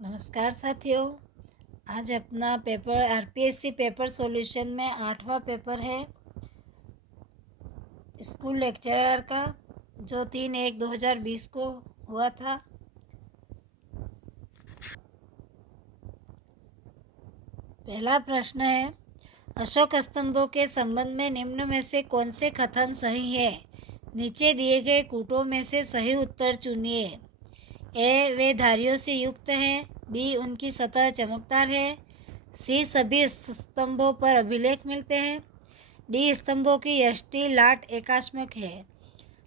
नमस्कार साथियों। आज अपना पेपर आरपीएससी पेपर सॉल्यूशन में 8वां पेपर है स्कूल लेक्चरर का, जो 3/1/2020 को हुआ था। पहला प्रश्न है, अशोक स्तंभों के संबंध में निम्न में से कौन से कथन सही है? नीचे दिए गए कूटों में से सही उत्तर चुनिए। ए, वे धारियों से युक्त हैं। बी, उनकी सतह चमकदार है। सी, सभी स्तंभों पर अभिलेख मिलते हैं। डी, स्तंभों की यष्टि लाट एकात्मक है।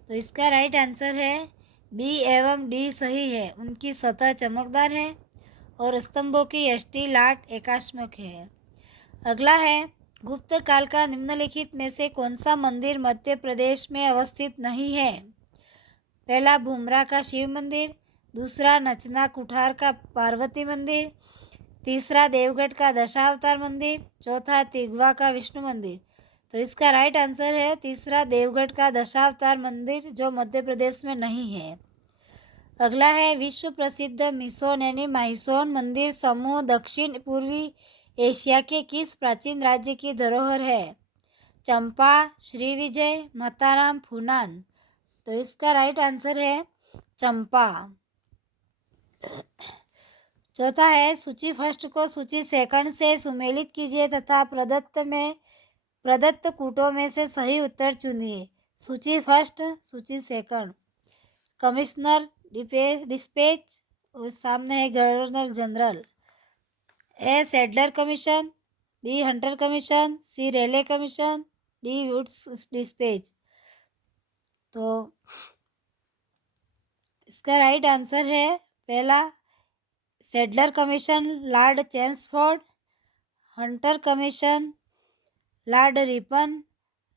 तो इसका राइट आंसर है बी एवं डी सही है। उनकी सतह चमकदार है और स्तंभों की यष्टि लाट एकात्मक है। अगला है, गुप्त काल का निम्नलिखित में से कौन सा मंदिर मध्य प्रदेश में अवस्थित नहीं है? पहला, भूमरा का शिव मंदिर। दूसरा, नचना कुठार का पार्वती मंदिर। तीसरा, देवगढ़ का दशावतार मंदिर। चौथा, तिगवा का विष्णु मंदिर। तो इसका राइट आंसर है तीसरा, देवगढ़ का दशावतार मंदिर, जो मध्य प्रदेश में नहीं है। अगला है, विश्व प्रसिद्ध मिसोन यानी माइसोन मंदिर समूह दक्षिण पूर्वी एशिया के किस प्राचीन राज्य की धरोहर है? चंपा, श्रीविजय, मताराम, फूनान। तो इसका राइट आंसर है चंपा। चौथा है, सूची फर्स्ट को सूची सेकंड से सुमेलित कीजिए तथा प्रदत्त कूटों में से सही उत्तर चुनिए। सूची फर्स्ट, सूची सेकंड। कमिश्नर डिस्पैच और सामने है governor general. A, Sadler commission. B, Hunter commission. C, Raleigh commission. D, Wood's dispatch. तो इसका राइट आंसर है पहला, Sadler commission Lord Chelmsford. Hunter commission Lord Ripon.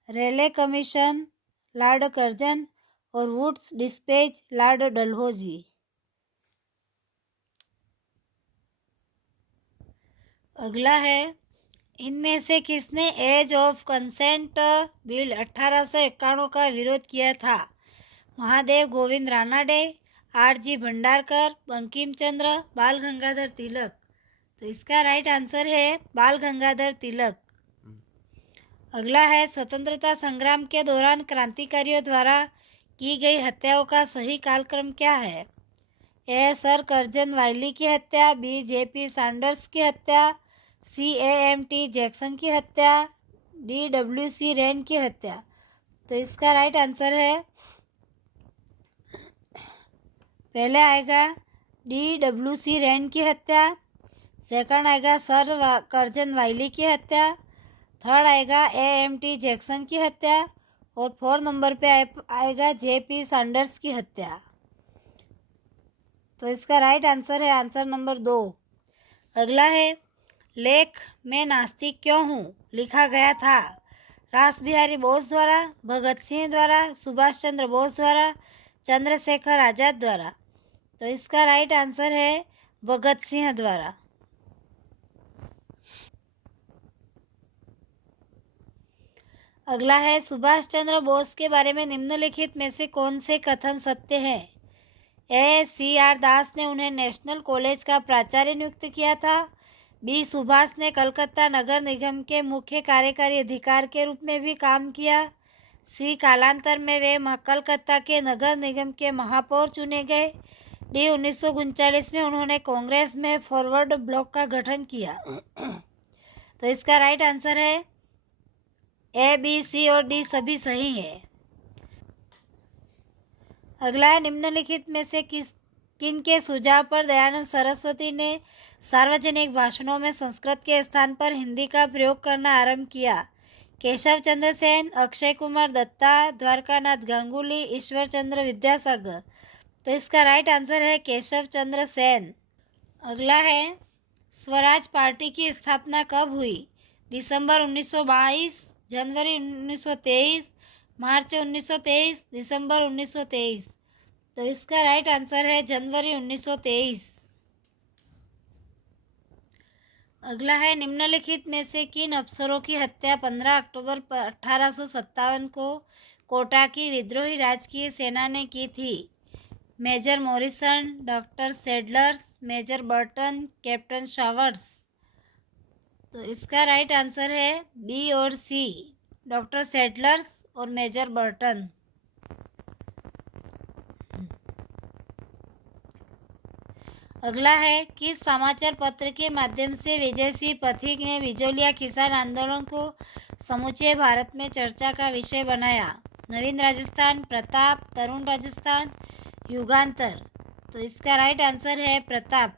Raleigh commission Lord Curzon और Wood's dispatch Lord Dalhousie. अगला है, इनमें से किसने एज ऑफ कंसेंट बिल 1891 का विरोध किया था? महादेव गोविंद रानाडे, आर.जी. भंडारकर, बंकिम चंद्र, बाल गंगाधर तिलक। तो इसका राइट आंसर है बाल गंगाधर तिलक। अगला है, स्वतंत्रता संग्राम के दौरान क्रांतिकारियों द्वारा की गई हत्याओं का सही कालक्रम क्या है? ए, सर कर्जन वाइली की हत्या। B, J P. सैंडर्स की हत्या। सी, A.M.T. जैक्सन की हत्या। D, W.C. रेन की हत्या। तो इसका राइट आंसर है पहले आएगा डी, W.C. रेन की हत्या। सेकंड आएगा सर कर्जन वाइली की हत्या। थर्ड आएगा A.M.T. जैक्सन की हत्या और फोर्थ नंबर पे आएगा J.P. सैंडर्स की हत्या। तो इसका राइट आंसर है आंसर नंबर 2। अगला है, लेख मैं नास्तिक क्यों हूँ लिखा गया था? रास बिहारी बोस द्वारा, भगत सिंह द्वारा, सुभाष चंद्र बोस द्वारा, चंद्रशेखर आजाद द्वारा। तो इसका राइट आंसर है भगत सिंह द्वारा। अगला है, सुभाष चंद्र बोस के बारे में निम्नलिखित में से कौन से कथन सत्य हैं? ए, C.R. दास ने उन्हें नेशनल कॉलेज का प्राचार्य नियुक्त किया था। बी, सुभाष ने कलकत्ता नगर निगम के मुख्य कार्यकारी अधिकारी के रूप में भी काम किया। सी, कालांतर में वे कलकत्ता के नगर निगम के महापौर चुने गए। डी, 1939 में उन्होंने कांग्रेस में फॉरवर्ड ब्लॉक का गठन किया। तो इसका राइट आंसर है ए, बी, सी और डी सभी सही है। अगला है, निम्नलिखित में से किन के सुझाव पर दयानंद सरस्वती ने सार्वजनिक भाषणों में संस्कृत के स्थान पर हिंदी का प्रयोग करना आरंभ किया? केशव चंद्र सेन, अक्षय कुमार दत्ता, द्वारकानाथ गांगुली, ईश्वर चंद्र विद्यासागर। तो इसका राइट आंसर है केशव चंद्र सेन। अगला है, स्वराज पार्टी की स्थापना कब हुई? दिसंबर 1922, जनवरी 1923, मार्च 1923, दिसंबर 1923। तो इसका राइट आंसर है जनवरी 1923। अगला है, निम्नलिखित में से किन अफसरों की हत्या 15 अक्टूबर 1857 को कोटा की विद्रोही राजकीय सेना ने की थी? Major Morrison, doctor Sadler's, major Burton, captain Showers. तो इसका राइट आंसर है बी और सी, डॉक्टर सेडलर्स और मेजर बर्टन। अगला है, किस समाचार पत्र के माध्यम से विजय सिंह पथिक ने बिजोलिया किसान आंदोलन को समूचे भारत में चर्चा का विषय बनाया? नवीन राजस्थान, प्रताप, तरुण राजस्थान, युगांतर। तो इसका राइट आंसर है प्रताप।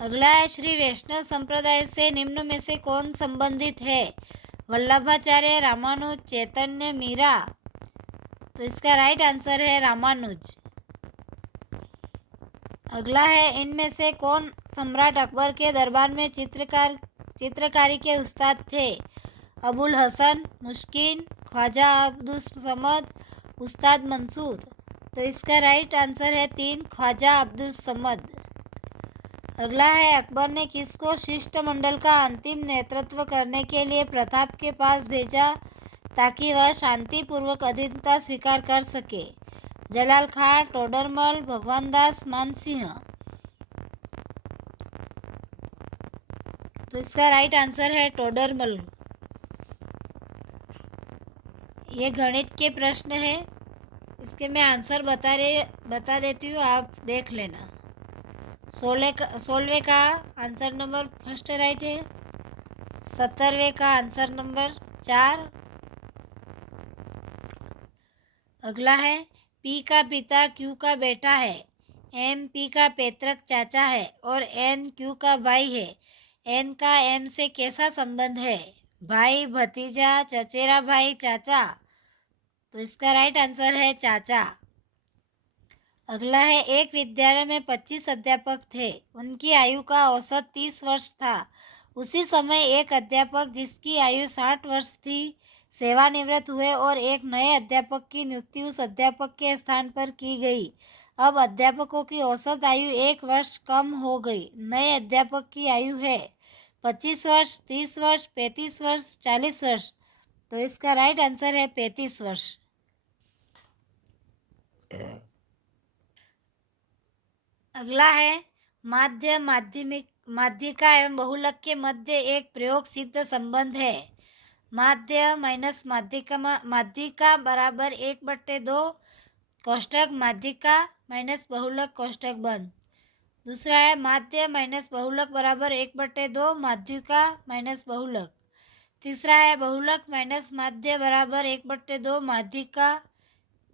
अगला है, श्री वैष्णव संप्रदाय से निम्न में से कौन संबंधित है? वल्लभाचार्य, रामानुज, चैतन्य, मीरा। तो इसका राइट आंसर है रामानुज। अगला है, इनमें से कौन सम्राट अकबर के दरबार में चित्रकारी के उस्ताद थे? अबुल हसन, मुश्किन, ख्वाजा अब्दुल समद, उस्ताद मंसूर। तो इसका राइट आंसर है 3, ख्वाजा अब्दुल समद। अगला है, अकबर ने किसको शिष्टमंडल का अंतिम नेतृत्व करने के लिए प्रताप के पास भेजा ताकि वह शांतिपूर्वक अधीनता स्वीकार कर सके? जलाल खां, टोडरमल, भगवानदास, मानसिंह। तो इसका राइट आंसर है टोडरमल। ये गणित के प्रश्न है, इसके मैं आंसर बता देती हूँ, आप देख लेना। 16वें का आंसर नंबर फर्स्ट राइट है, 17वें का आंसर नंबर 4। अगला है, पी का पिता क्यू का बेटा है, एम पी का पैतृक चाचा है और एन क्यू का भाई है। एन का एम से कैसा संबंध है? भाई, भतीजा, चचेरा भाई, चाचा। तो इसका राइट आंसर है चाचा। अगला है, एक विद्यालय में 25 अध्यापक थे, उनकी आयु का औसत 30 वर्ष था। उसी समय एक अध्यापक जिसकी आयु 60 वर्ष थी सेवानिवृत्त हुए और एक नए अध्यापक की नियुक्ति उस अध्यापक के स्थान पर की गई। अब अध्यापकों की औसत आयु 1 वर्ष कम हो गई। नए अध्यापक की आयु है 25 वर्ष, 30 वर्ष, 35 वर्ष, 40 वर्ष। तो इसका राइट आंसर है 35 वर्ष। अगला है, माध्यिका एवं बहुलक के मध्य एक प्रयोग सिद्ध संबंध है। माध्य माइनस माध्यिका बराबर 1/2 कोष्टक माध्यिका माइनस बहुलक कोष्टक बंद। दूसरा है, माध्य माइनस बहुलक बराबर 1/2 माध्यिका माइनस बहुलक। तीसरा है, बहुलक माइनस माध्य बराबर 1/2 माध्यिका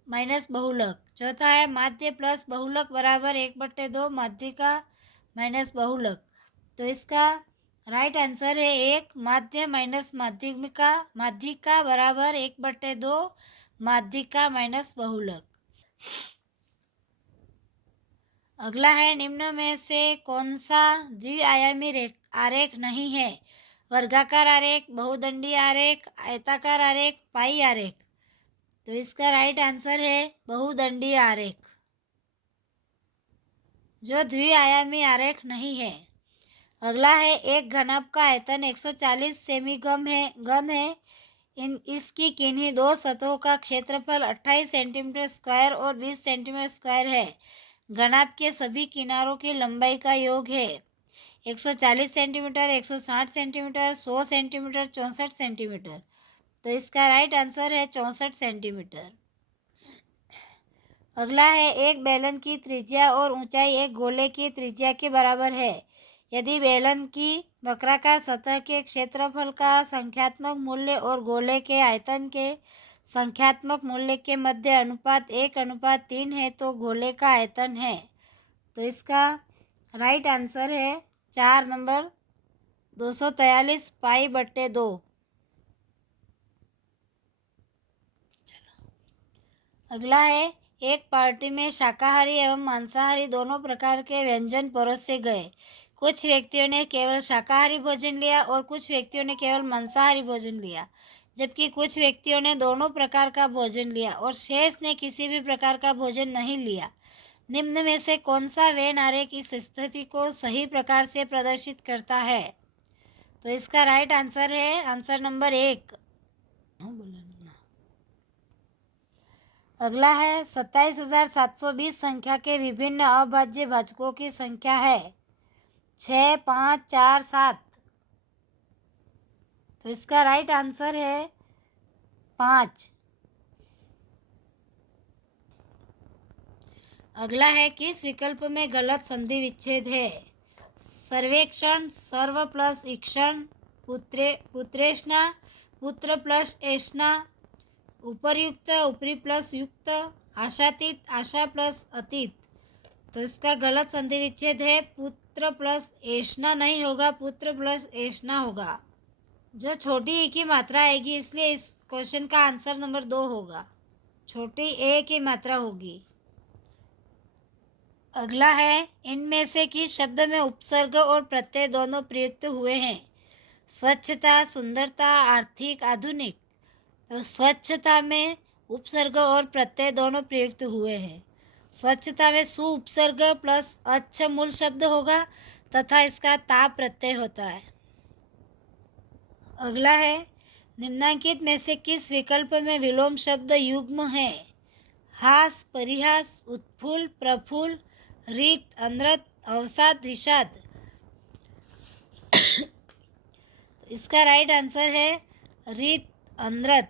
माइनस बहुलक। चौथा है, माध्य प्लस बहुलक बराबर 1/2 माध्यिका माइनस बहुलक। तो इसका राइट आंसर है 1, माध्य माइनस माध्यिका बराबर 1/2 माध्यिका माइनस बहुलक। अगला है, निम्न में से कौन सा द्विआयामी आरेख नहीं है? वर्गाकार आरेख, बहुदंडी आरेख, आयताकार आरेख, पाई आरेख। तो इसका राइट आंसर है बहुदंडी आरेख, जो द्विआयामी आरेख नहीं है। अगला है, एक घनक का आयतन 140 सेमी घन है। इसकी किन्हीं दो सतहों का क्षेत्रफल 28 सेंटीमीटर स्क्वायर और 20 सेंटीमीटर स्क्वायर है। घनाभ के सभी किनारों की लंबाई का योग है 140 सेंटीमीटर, 160 सेंटीमीटर, 100 सेंटीमीटर, 64 सेंटीमीटर। तो इसका राइट आंसर है 64 सेंटीमीटर। अगला है, एक बेलन की त्रिज्या और ऊंचाई एक गोले की त्रिज्या के बराबर है। यदि बेलन की वक्राकार सतह के क्षेत्रफल का संख्यात्मक मूल्य और गोले के आयतन के संख्यात्मक मूल्य के मध्य अनुपात 1:3 है तो गोले का आयतन है। तो इसका राइट आंसर है 4 नंबर 243 पाई/2। अगला है, एक पार्टी में शाकाहारी एवं मांसाहारी दोनों प्रकार के व्यंजन परोसे गए। कुछ व्यक्तियों ने केवल शाकाहारी भोजन लिया और कुछ व्यक्तियों ने केवल मांसाहारी भोजन लिया, जबकि कुछ व्यक्तियों ने दोनों प्रकार का भोजन लिया और शेष ने किसी भी प्रकार का भोजन नहीं लिया। निम्न में से कौन सा वेन आरेख इस स्थिति को सही प्रकार से प्रदर्शित करता है? तो इसका राइट आंसर है आंसर नंबर 1। अगला है 27,720 संख्या के विभिन्न अभाज्य भाजकों की संख्या है 6, 5, 4, 7। तो इसका राइट आंसर है 5। अगला है किस विकल्प में गलत संधि विच्छेद है? सर्वेक्षण, सर्व प्लस ईक्षण, पुत्रेष्णा, पुत्र प्लस एष्णा, उपर्युक्त, उपरी प्लस युक्त, आशातीत, आशा प्लस अतीत। तो इसका गलत संधि विच्छेद है पुत्र प्लस एष्णा नहीं होगा, पुत्र प्लस एष्णा होगा। जो छोटी ई की मात्रा आएगी, इसलिए इस क्वेश्चन का आंसर नंबर 2 होगा। छोटी ए की मात्रा होगी। अगला है इनमें से किस शब्द में उपसर्ग और प्रत्यय दोनों प्रयुक्त हुए हैं? स्वच्छता, सुंदरता, आर्थिक, आधुनिक। तो स्वच्छता में उपसर्ग और प्रत्यय दोनों प्रयुक्त हुए हैं। स्वच्छता में सु उपसर्ग प्लस अच्छ मूल शब्द होगा तथा इसका ता प्रत्यय होता है। अगला है निम्नांकित में से किस विकल्प में विलोम शब्द युग्म है? हास, परिहास, उत्फुल्ल, प्रफुल्ल, रीत, अनृत, अवसाद, विषाद। इसका राइट आंसर है रीत, अनृत,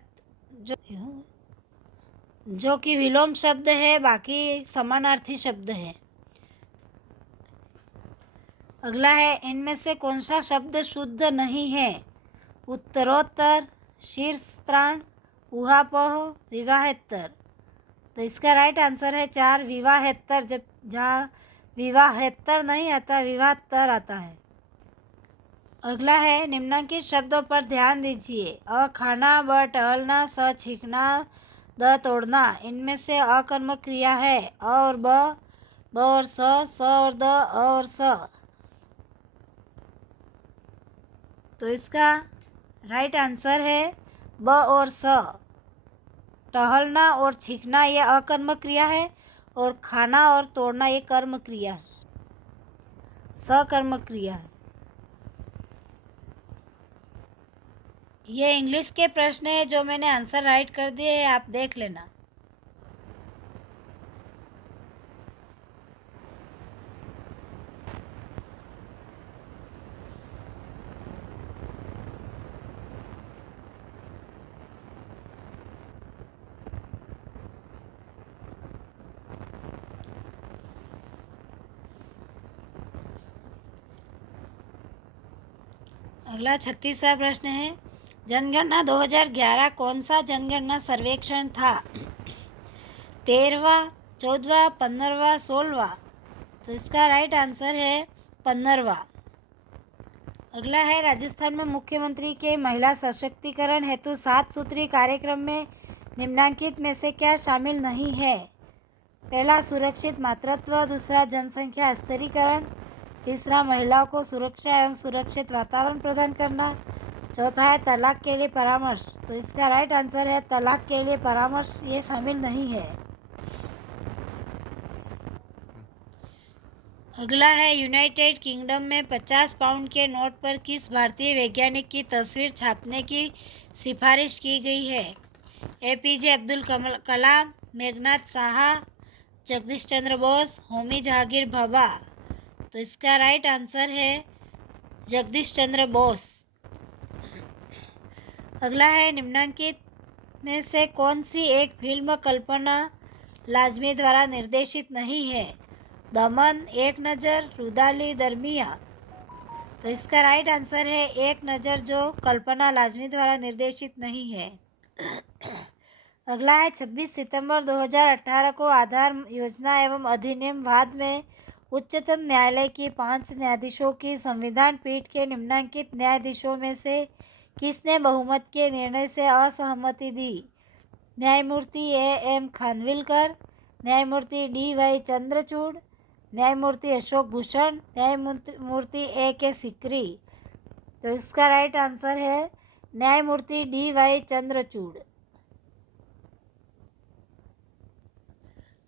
जो कि विलोम शब्द है, बाकी समानार्थी शब्द है। अगला है इनमें से कौन सा शब्द शुद्ध नहीं है? उत्तरोत्तर, शीर्षत्राण, ऊहापोह, विवाहेत्तर। तो इसका राइट आंसर है 4 विवाहेत्तर। जब जहाँ विवाहेत्तर नहीं आता, विवाहत्तर आता है। अगला है निम्नांकित शब्दों पर ध्यान दीजिए। अ खाना, ब टहलना, स छींकना, द तोड़ना। इनमें से अकर्मक क्रिया है अ और ब और स और द, अ और स। तो इसका राइट आंसर है ब और स। टहलना और छींकना ये अकर्मक क्रिया है और खाना और तोड़ना ये कर्म क्रिया है, सकर्मक क्रिया है। ये इंग्लिश के प्रश्न है जो मैंने आंसर राइट कर दिए हैं, आप देख लेना। अगला 36वां प्रश्न है जनगणना 2011 कौन सा जनगणना सर्वेक्षण था? 13वां, 14वां, 15वां, 16वां। तो इसका राइट आंसर है 15वां। अगला है राजस्थान में मुख्यमंत्री के महिला सशक्तिकरण हेतु 7 सूत्रीय कार्यक्रम में निम्नांकित में से क्या शामिल नहीं है? पहला सुरक्षित मातृत्व, दूसरा जनसंख्या स्थिरीकरण, तीसरा महिलाओं को सुरक्षा एवं सुरक्षित वातावरण प्रदान करना, चौथा है तलाक के लिए परामर्श। तो इसका राइट आंसर है तलाक के लिए परामर्श, ये शामिल नहीं है। अगला है यूनाइटेड किंगडम में 50 पाउंड के नोट पर किस भारतीय वैज्ञानिक की तस्वीर छापने की सिफारिश की गई है? एपीजे अब्दुल कलाम, मेघनाथ साहा, जगदीश चंद्र बोस, होमी जहांगीर भाभा। तो इसका राइट आंसर है जगदीश चंद्र बोस। अगला है निम्नांकित में से कौन सी एक फिल्म कल्पना लाजमी द्वारा निर्देशित नहीं है? दमन, एक नज़र, रुदाली, दरमिया। तो इसका राइट आंसर है एक नज़र, जो कल्पना लाजमी द्वारा निर्देशित नहीं है। अगला है 26 सितंबर 2018 को आधार योजना एवं अधिनियम वाद में उच्चतम न्यायालय की 5 न्यायाधीशों की संविधान पीठ के निम्नांकित न्यायाधीशों में से किसने बहुमत के निर्णय से असहमति दी? न्यायमूर्ति एम खानविलकर, न्यायमूर्ति डी चंद्रचूड़, न्यायमूर्ति अशोक भूषण, न्यायमूर्ति के सिकरी। तो इसका राइट आंसर है न्यायमूर्ति डी चंद्रचूड़।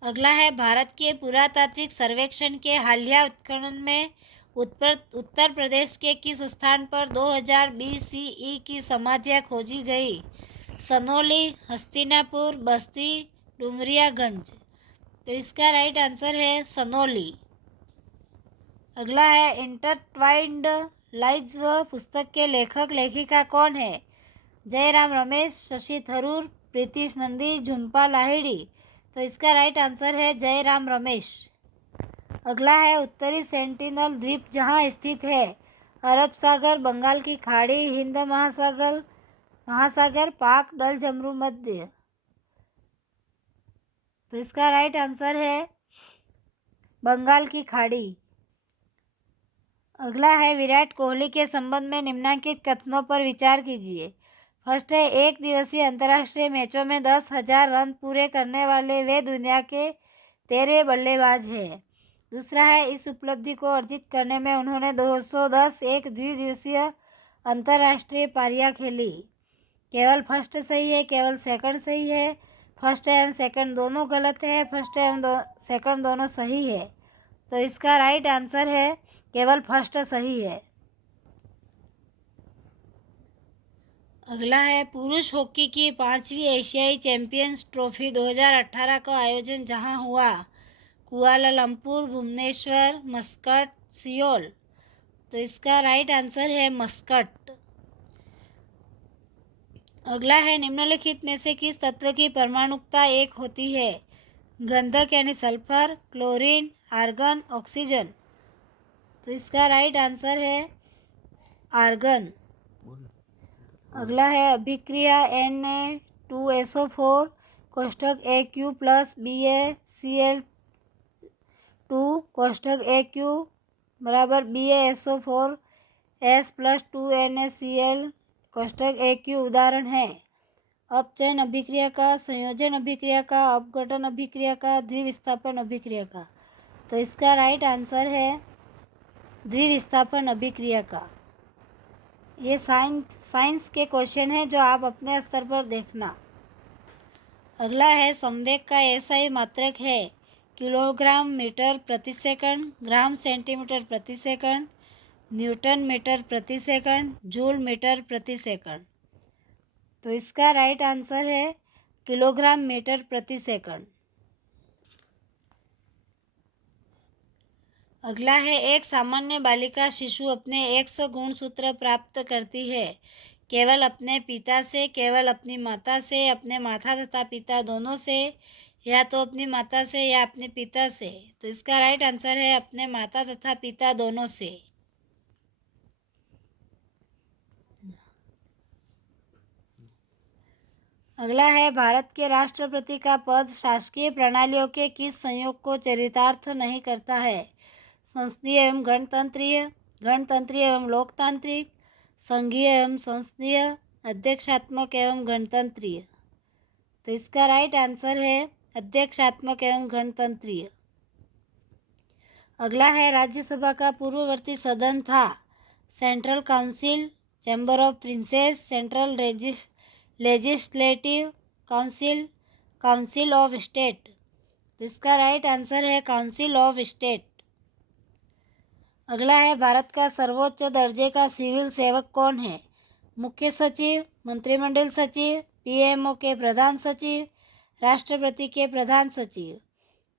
अगला है भारत के पुरातात्विक सर्वेक्षण के हालिया उत्खनन में उत्तर प्रदेश के किस स्थान पर 2000 BCE की समाधियाँ खोजी गई? सनोली, हस्तिनापुर, बस्ती, डुमरियागंज। तो इसका राइट आंसर है सनोली। अगला है इंटरट्वाइंड लाइव्स पुस्तक के लेखक लेखिका कौन है? जयराम रमेश, शशि थरूर, प्रीतिश नंदी, झुम्पा लाहिड़ी। तो इसका राइट आंसर है जयराम रमेश। अगला है उत्तरी सेंटिनल द्वीप जहां स्थित है? अरब सागर, बंगाल की खाड़ी, हिंद महासागर, पाक, डल, जमरू मध्य। तो इसका राइट आंसर है बंगाल की खाड़ी। अगला है विराट कोहली के संबंध में निम्नलिखित कथनों पर विचार कीजिए। फर्स्ट है, एक दिवसीय अंतर्राष्ट्रीय मैचों में 10,000 रन पूरे करने वाले वे दुनिया के 13वें बल्लेबाज हैं। दूसरा है, इस उपलब्धि को अर्जित करने में उन्होंने 210 एक द्विदिवसीय अंतर्राष्ट्रीय पारियां खेली। केवल फर्स्ट सही है, केवल सेकंड सही है। फर्स्ट एवं सेकंड दोनों गलत है, फर्स्ट एवं सेकंड दोनों सही है। तो इसका राइट आंसर है केवल फर्स्ट सही है। अगला है, पुरुष हॉकी की 5वीं एशियाई चैंपियंस ट्रॉफी 2018 का आयोजन जहां हुआ? Kuala Lumpur, Bhubaneswar, Muscat, Seoul. तो इसका राइट आंसर है मस्कट। अगला है, निम्नलिखित में से किस तत्व की परमाणुकता 1 होती है? गंधक यानी सल्फर, क्लोरीन, आर्गन, ऑक्सीजन। तो इसका राइट आंसर है आर्गन। अगला है, अभिक्रिया Na2SO4 कोष्ठक AQ प्लस BaCl2 कोष्ठक AQ बराबर BaSO4 S प्लस 2NaCl कोष्ठक AQ उदाहरण है? अपचयन अभिक्रिया का, संयोजन अभिक्रिया का, अपघटन अभिक्रिया का, द्विविस्थापन अभिक्रिया का। तो इसका राइट आंसर है द्विविस्थापन अभिक्रिया का। ये साइंस के क्वेश्चन है जो आप अपने स्तर पर देखना। अगला है, संवेग का एसआई मात्रक है? किलोग्राम मीटर प्रति सेकंड, ग्राम सेंटीमीटर प्रति सेकंड, न्यूटन मीटर प्रति सेकंड, जूल मीटर प्रति सेकंड। तो इसका राइट आंसर है किलोग्राम मीटर प्रति सेकंड। अगला है, एक सामान्य बालिका शिशु अपने एक्स गुणसूत्र प्राप्त करती है केवल अपने पिता से, केवल अपनी माता से, अपने माता तथा पिता दोनों से, या तो अपनी माता से या अपने पिता से। तो इसका राइट आंसर है अपने माता तथा पिता दोनों से। अगला है, भारत के राष्ट्रपति का पद शासकीय प्रणालियों के किस संयोग को चरितार्थ नहीं करता है? संसदीय एवं गणतंत्रीय, गणतंत्रीय एवं लोकतांत्रिक, संघीय एवं संसदीय, अध्यक्षात्मक एवं गणतंत्रीय। तो इसका राइट आंसर है अध्यक्षात्मक एवं गणतंत्रीय। अगला है, राज्यसभा का पूर्ववर्ती सदन था? Central council, chamber of princess, central legislative council, council of state. तो इसका राइट आंसर है काउंसिल ऑफ स्टेट। अगला है, भारत का सर्वोच्च दर्जे का सिविल सेवक कौन है? मुख्य सचिव, मंत्रिमंडल सचिव, पीएमओ के प्रधान सचिव, राष्ट्रपति के प्रधान सचिव।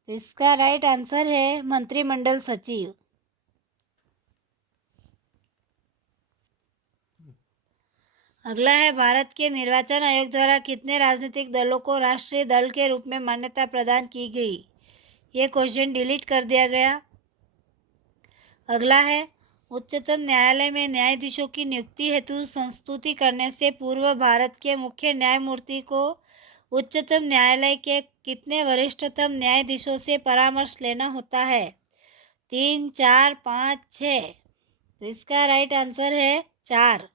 तो इसका राइट आंसर है मंत्रिमंडल सचिव। अगला है, भारत के निर्वाचन आयोग द्वारा कितने राजनीतिक दलों को राष्ट्रीय दल के रूप में मान्यता प्रदान की गई? ये क्वेश्चन डिलीट कर दिया गया। अगला है, उच्चतम न्यायालय में न्यायाधीशों की नियुक्ति हेतु संस्तुति करने से पूर्व भारत के मुख्य न्यायमूर्ति को उच्चतम न्यायालय के कितने वरिष्ठतम न्यायाधीशों से परामर्श लेना होता है? 3, 4, 5, 6। तो इसका राइट आंसर है 4।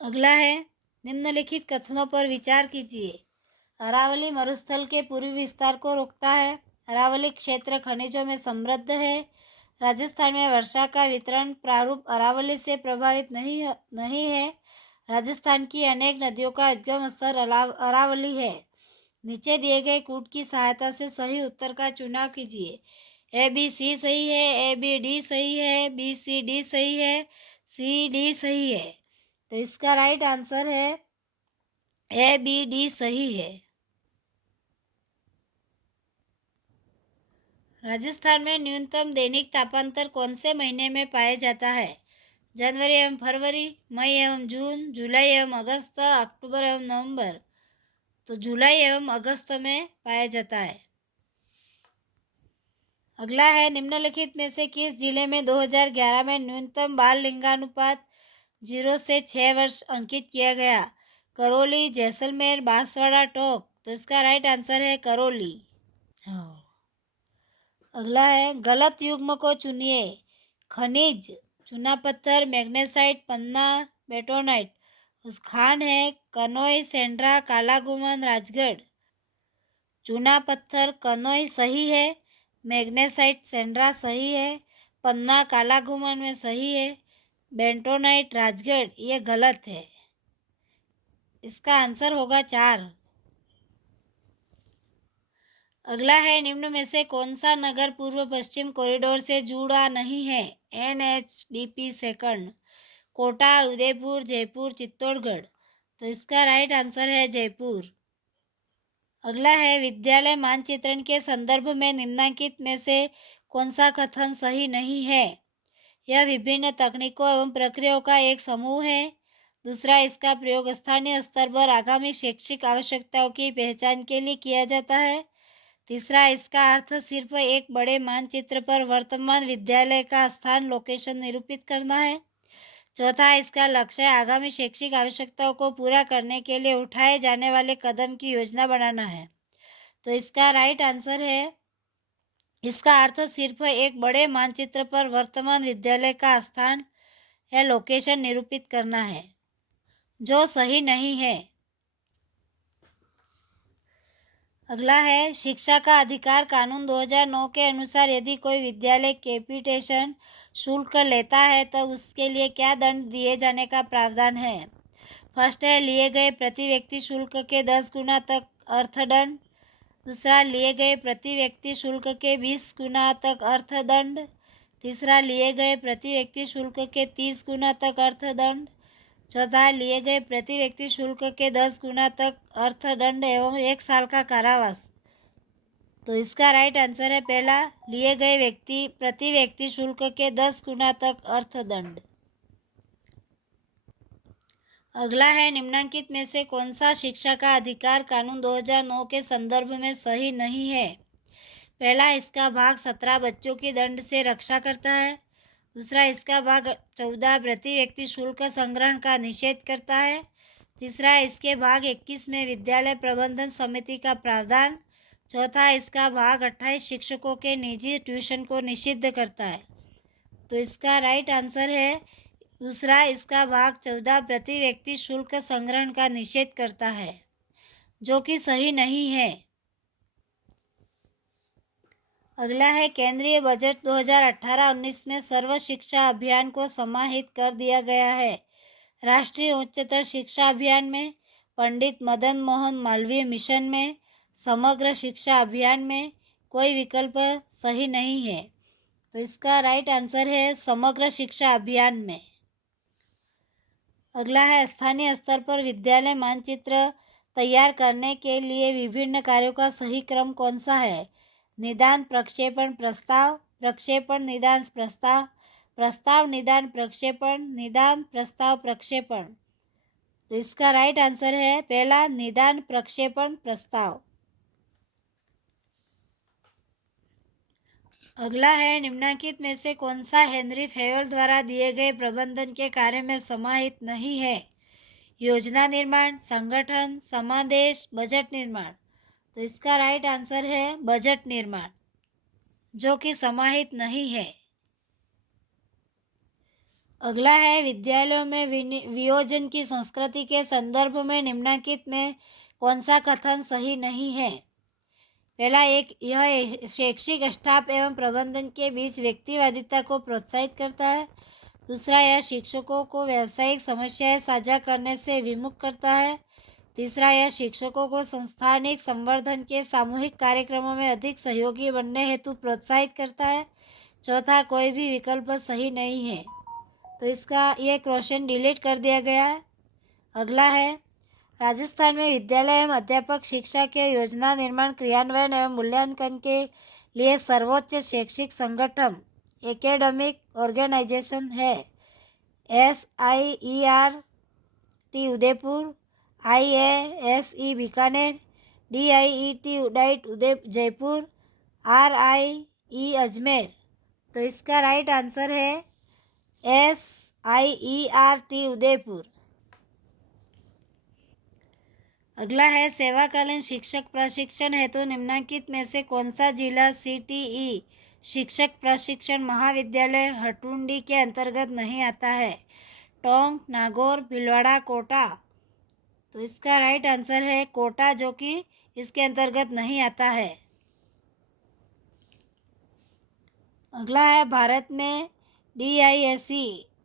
अगला है, निम्नलिखित कथनों पर विचार कीजिए। अरावली मरुस्थल के पूर्वी विस्तार को रोकता है। अरावली क्षेत्र खनिजों में समृद्ध है। राजस्थान में वर्षा का वितरण प्रारूप अरावली से प्रभावित नहीं है। राजस्थान की अनेक नदियों का उद्गम स्थल अरावली है। नीचे दिए गए कूट की सहायता से सही उत्तर का चुनाव कीजिए। ABC सही है, ABD सही है, BCD सही है, CD सही है। तो इसका राइट आंसर है ABD सही है। राजस्थान में न्यूनतम दैनिक तापांतर कौन से महीने में पाया जाता है? जनवरी एवं फरवरी, मई एवं जून, जुलाई एवं अगस्त, अक्टूबर एवं नवंबर। तो जुलाई एवं अगस्त में पाया जाता है। अगला है, निम्नलिखित में से किस जिले में 2011 में न्यूनतम बाल लिंगानुपात 0 से 6 वर्ष अंकित किया गया? करौली, जैसलमेर, बांसवाड़ा, टोंक। तो इसका राइट आंसर है करौली। हाँ। अगला है, गलत युग्म को चुनिए। खनिज, चूना पत्थर, मैग्नेसाइट, पन्ना, बेटोनाइट। उस खान है कनोई, सेंड्रा, काला गुमन, राजगढ़। चूना पत्थर कनोई सही है, मैग्नेसाइट सेंड्रा सही है, पन्ना काला गुमन में सही है, बेंटोनाइट राजगढ़ ये गलत है। इसका आंसर होगा 4। अगला है, निम्न में से कौन सा नगर पूर्व पश्चिम कॉरिडोर से जुड़ा नहीं है? NHDP second. कोटा, उदयपुर, जयपुर, चित्तौड़गढ़। तो इसका राइट आंसर है जयपुर। अगला है, विद्यालय मानचित्रण के संदर्भ में निम्नलिखित में से कौन सा कथन सही नहीं है? यह विभिन्न तकनीकों एवं प्रक्रियाओं का एक समूह है। दूसरा, इसका प्रयोग स्थानीय स्तर पर आगामी शैक्षिक आवश्यकताओं की पहचान के लिए किया जाता है। तीसरा, इसका अर्थ सिर्फ एक बड़े मानचित्र पर वर्तमान विद्यालय का स्थान लोकेशन निरूपित करना है। चौथा, इसका लक्ष्य आगामी शैक्षिक आवश्यकताओं को पूरा करने के लिए उठाए जाने वाले कदम की योजना बनाना है। तो इसका राइट आंसर है, इसका अर्थ सिर्फ एक बड़े मानचित्र पर वर्तमान विद्यालय का स्थान या लोकेशन निरूपित करना है, जो सही नहीं है। अगला है, शिक्षा का अधिकार कानून 2009 के अनुसार यदि कोई विद्यालय कैपिटेशन शुल्क लेता है तो उसके लिए क्या दंड दिए जाने का प्रावधान है? फर्स्ट है, लिए गए प्रति व्यक्ति शुल्क के 10 गुना तक अर्थदंड। दूसरा, लिए गए प्रति व्यक्ति शुल्क के 20 गुना तक अर्थदंड। तीसरा, लिए गए प्रति व्यक्ति शुल्क के 30 गुना तक अर्थदंड। चौथा, लिए गए प्रति व्यक्ति शुल्क के 10 गुना तक अर्थदंड एवं 1 साल का कारावास। तो इसका राइट आंसर है पहला, लिए गए प्रति व्यक्ति शुल्क के 10 गुना तक अर्थदंड। अगला है, निम्नलिखित में से कौन सा शिक्षा का अधिकार कानून 2009 के संदर्भ में सही नहीं है? पहला, इसका भाग 17 बच्चों की दंड से रक्षा करता है। दूसरा, इसका भाग 14 प्रति व्यक्ति शुल्क संग्रहण का निषेध करता है। तीसरा, इसके भाग 21 में विद्यालय प्रबंधन समिति का प्रावधान। चौथा, इसका भाग 28 शिक्षकों के निजी ट्यूशन को निषिद्ध करता है। तो इसका राइट आंसर है दूसरा, इसका भाग 14 प्रति व्यक्ति शुल्क संग्रहण का निषेध करता है, जो कि सही नहीं है। अगला है, केंद्रीय बजट 2018-19 में सर्व शिक्षा अभियान को समाहित कर दिया गया है। राष्ट्रीय उच्चतर शिक्षा अभियान में, पंडित मदन मोहन मालवीय मिशन में, समग्र शिक्षा अभियान में। कोई विकल्प सही नहीं है। तो इसका राइट आंसर है समग्र शिक्षा अभियान में। अगला है, स्थानीय स्तर पर विद्यालय मानचित्र तैयार करने के लिए विभिन्न कार्यों का सही क्रम कौन सा है? निदान, प्रक्षेपण, प्रस्ताव, प्रक्षेपण, निदान, प्रस्ताव, प्रस्ताव, निदान, प्रक्षेपण, निदान, प्रस्ताव, प्रक्षेपण। तो इसका राइट आंसर है पहला, निदान, प्रक्षेपण, प्रस्ताव। अगला है, निम्नलिखित में से कौन सा हेनरी फेयल द्वारा दिए गए प्रबंधन के कार्य में समाहित नहीं है? योजना निर्माण, संगठन, समादेश, बजट निर्माण। तो इसका राइट आंसर है बजट निर्माण, जो कि समाहित नहीं है। अगला है, विद्यालयों में वियोजन की संस्कृति के संदर्भ में निम्नलिखित में कौन सा कथन सही नहीं है? पहला, यह शैक्षिक स्टाफ एवं प्रबंधन के बीच व्यक्तिवादिता को प्रोत्साहित करता है। दूसरा, यह शिक्षकों को व्यावसायिक समस्याएं साझा करने से विमुख करता है। तीसरा, यह शिक्षकों को संस्थानिक संवर्धन के सामूहिक कार्यक्रमों में अधिक सहयोगी बनने हेतु प्रोत्साहित करता है। चौथा, कोई भी विकल्प सही नहीं है। तो इसका ये क्वेश्चन डिलीट कर दिया गया है। अगला है, राजस्थान में विद्यालय एवं अध्यापक शिक्षा के योजना निर्माण, क्रियान्वयन एवं मूल्यांकन के लिए सर्वोच्च शैक्षिक संगठन एकेडमिक ऑर्गेनाइजेशन है? SIERT Udaipur, IASE Bikaner, DIET diet Jaipur, RIE Ajmer. तो इसका राइट आंसर है SIERT उदयपुर। अगला है सेवाकालीन शिक्षक प्रशिक्षण हेतु निम्नलिखित में से कौन सा जिला CTE शिक्षक प्रशिक्षण महाविद्यालय हटुंडी के अंतर्गत नहीं आता है? टोंक, नागौर, भीलवाड़ा, कोटा। तो इसका राइट आंसर है कोटा, जो कि इसके अंतर्गत नहीं आता है। अगला है भारत में DISE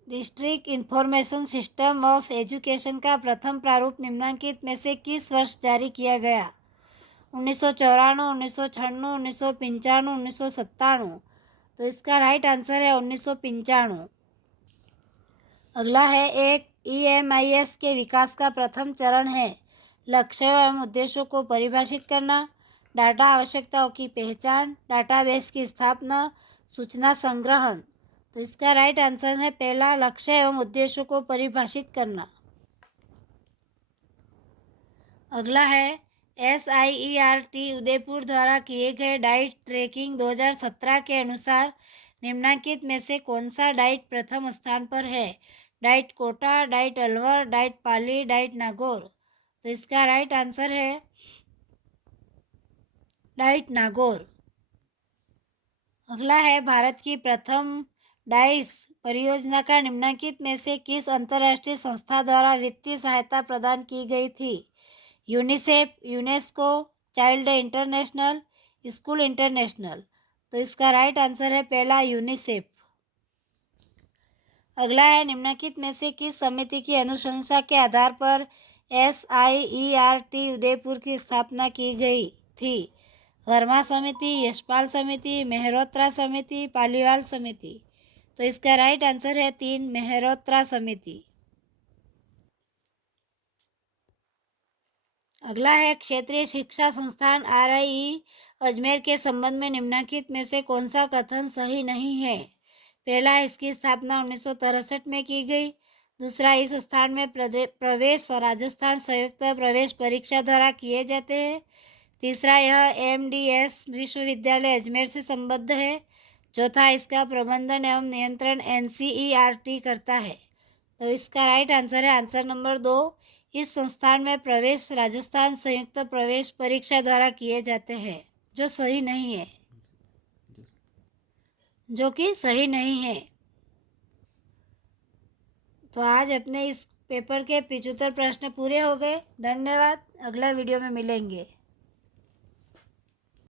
district information system of education का प्रथम प्रारूप निम्नलिखित में से किस वर्ष जारी किया गया? 1994, 1996, 1995, 1997। तो इसका राइट आंसर है 1995। अगला है एक EMIS के विकास का प्रथम चरण है लक्ष्य एवं उद्देश्यों को परिभाषित करना, डाटा आवश्यकताओं की पहचान, डाटाबेस की स्थापना, सूचना संग्रहण। तो इसका राइट आंसर है पहला, लक्ष्य एवं उद्देश्यों को परिभाषित करना। अगला है SIERT उदयपुर द्वारा किए गए डाइट ट्रैकिंग 2017 के अनुसार निम्नलिखित में से कौन सा डाइट प्रथम स्थान पर है? DIET Kota, DIET Alwar, DIET Pali, DIET Nagaur. तो इसका राइट आंसर है डाइट नागौर। अगला है भारत की प्रथम डाइस परियोजना का निम्नलिखित में से किस अंतर्राष्ट्रीय संस्था द्वारा वित्तीय सहायता प्रदान की गई थी? UNICEF, UNESCO, child international, school international. तो इसका राइट आंसर है पहला, यूनिसेफ। अगला है निम्नलिखित में से किस समिति की अनुशंसा के आधार पर SIERT उदयपुर की स्थापना की गई थी? वर्मा समिति, यशपाल समिति, मेहरोत्रा समिति, पालीवाल समिति। तो इसका राइट आंसर है 3, मेहरोत्रा समिति। अगला है क्षेत्रीय शिक्षा संस्थान RIE अजमेर के संबंध में निम्नलिखित में से कौन सा कथन सही नहीं है? पहला, इसकी स्थापना 1963 में की गई। दूसरा, इस स्थान में प्रवेश राजस्थान संयुक्त प्रवेश परीक्षा द्वारा किए जाते हैं। तीसरा, यह MDS विश्वविद्यालय अजमेर से संबद्ध है। चौथा, इसका प्रबंधन एवं नियंत्रण NCERT करता है। तो इसका राइट आंसर है आंसर नंबर 2, इस संस्थान में प्रवेश राजस्थान संयुक्त प्रवेश परीक्षा द्वारा किए जाते हैं, जो सही नहीं है, जो कि सही नहीं है। तो आज अपने इस पेपर के 75 प्रश्न पूरे हो गए। धन्यवाद। अगला वीडियो में मिलेंगे।